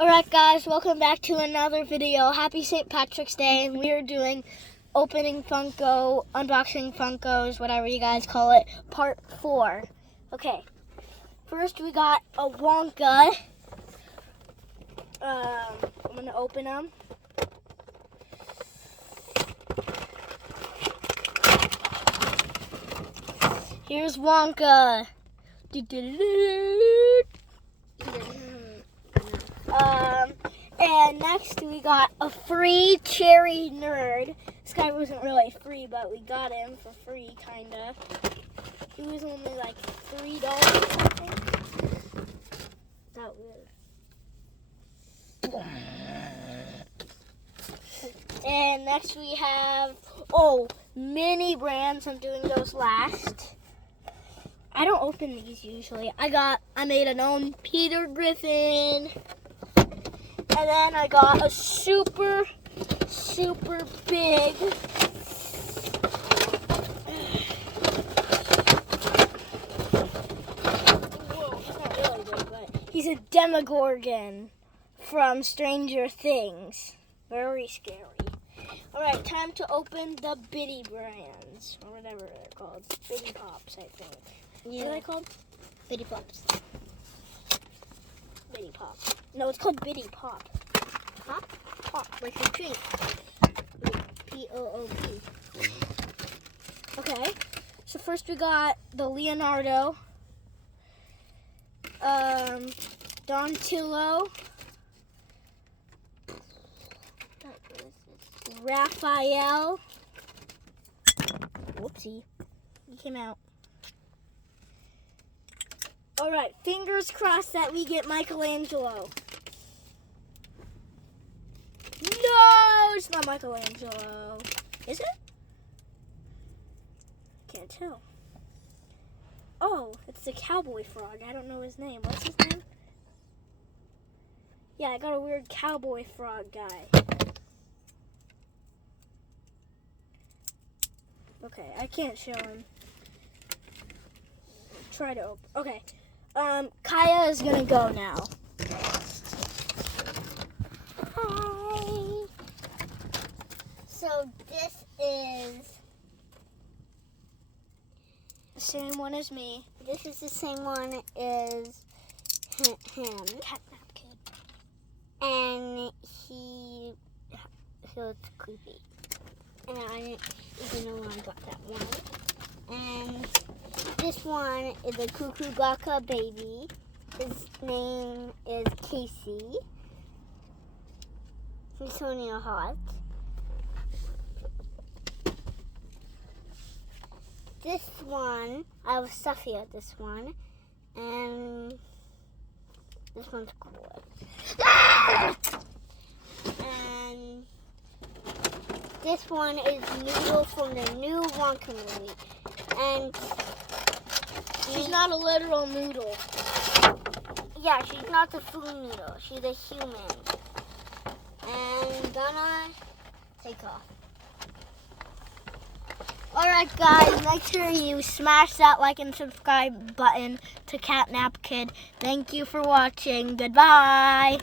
Alright guys, welcome back to another video. Happy St. Patrick's Day, and we are doing opening Funko, unboxing Funkos, whatever you guys call it, part 4. Okay, first we got a Wonka. I'm going to open them. Here's Wonka. And next we got a free cherry nerd. This guy wasn't really free, but we got him for free, kinda. He was only like $3 or something. That weird. And next we have, mini brands. I'm doing those last. I don't open these usually. I made an own Peter Griffin. And then I got a super big he's not really big, but he's a Demogorgon from Stranger Things. Very scary. Alright, time to open the Bitty brands, or whatever they're called. Bitty Pops, I think. Yeah. What are they called? Bitty Pops. Bitty Pop. No, it's called Bitty Pop. Pop? Pop, like a drink. P-O-O-P. Okay, so first we got the Leonardo, Donatello, Raphael. Whoopsie, he came out. All right, fingers crossed that we get Michelangelo. No, it's not Michelangelo. Is it? Can't tell. Oh, it's the cowboy frog. I don't know his name. What's his name? Yeah, I got a weird cowboy frog guy. Okay, I can't show him. Try to open. Okay. Kaya is gonna go now. Hi. So this is The same one as me. this is the same one as him, Catnap Kid. and he so it's creepy. And I didn't even know when I got that one. And this one is a Cuckoo Gaka baby. His name is Casey. He's only a hot. This one, I have Stuffy at this one. And this one's cool. And this one is Noodle from the new Wonka movie. And She's not a literal noodle. yeah, she's not the food noodle. She's a human. And gonna take off. Alright guys, make sure you smash that like and subscribe button to Catnap Kid. Thank you for watching. Goodbye.